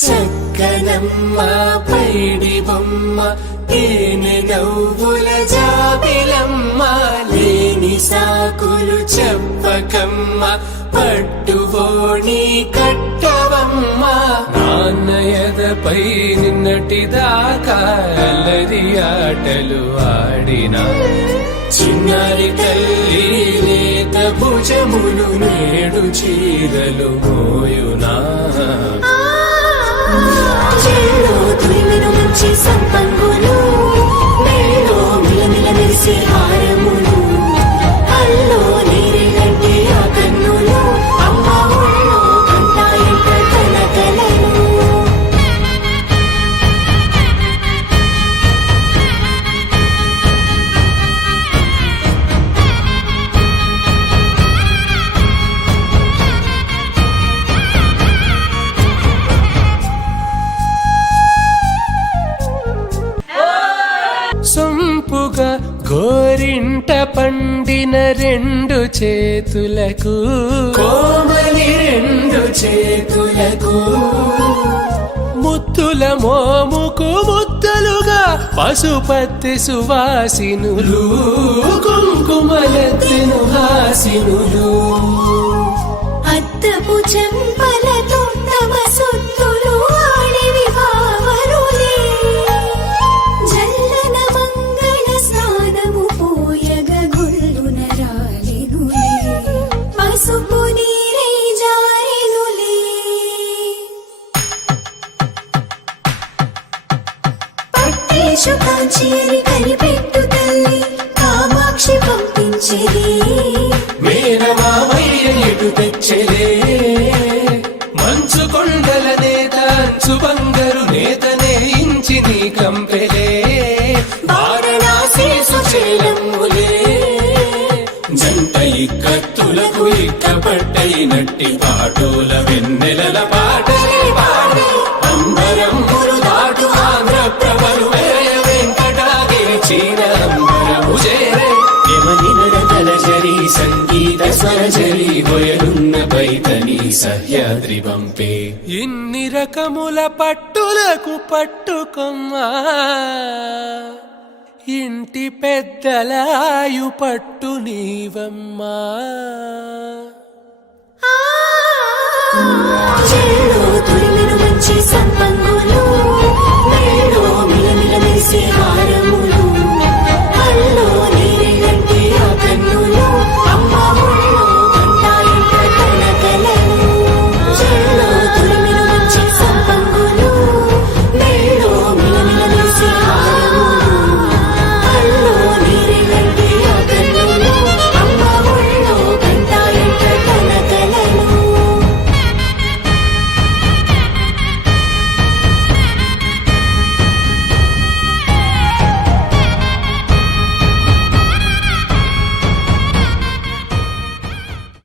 చక్కనమ్మ పైడి బొమ్మ తేనె నవ్వుల జాబిలమ్మ లేని సాకులు చెప్పకమ్మ పట్టువోణి కట్టవమ్మ నాన్నయదపై నిన్నటిదాకా అల్లరి ఆటలు ఆడినా చిన్నారి తల్లి లేత భుజములు నేడు చీరలు మోయునా చెల్లో తురిమెను మంచి సంపంగులు మెల్లో మిలమిల మెరిసే హారములు అల్లో నీరెలంటే ఆ కన్నులు అమ్మ ఒళ్ళో కంటాయంట కలకలను సొంపుగా గోరింట పండిన రెండు చేతులకు కోమలి రెండు చేతులకు ముత్తుల మోముకు ముద్దలుగా పసుపత్తి సువాసినులు కుంకుమలెత్తెను హాసినులు అద్దపు చెంపలతో తమ సొత్తులు ఆడివి బావరులే జల్లన మంగళ స్నానము పోయగ గుళ్ళున రాలినులే పసుపు నీరై జారినులే పట్టేషు కాంచేరి కనిపెట్టు తల్లి కామాక్షి పంపించేది మేనమామయ్య ఎటు తెచ్చలే మంచు కొండల నేత అంచు బంగారు నేతనే ఇంచి నీ కంపెలే వారణాసి సుచేలమ్ములే జంట ఇక్కత్తులకు ఇక్కపట్టయినట్టి పాటోల వెన్నెలల పాటలే పాడే అంబరమ్ములు దాటు ఆంధ్ర ప్రభలు వెంకటాగిరి చీర అంబరము చేరే యమని నడకల జరి సంగీత స్వరజరి హొయలున్న పైతని సహ్యాద్రి పంపే ఇన్ని రకముల పట్టులకు పట్టుకొమ్మా ఇంటి పెద్దలాయు పట్టు నీవమ్మా చెల్లో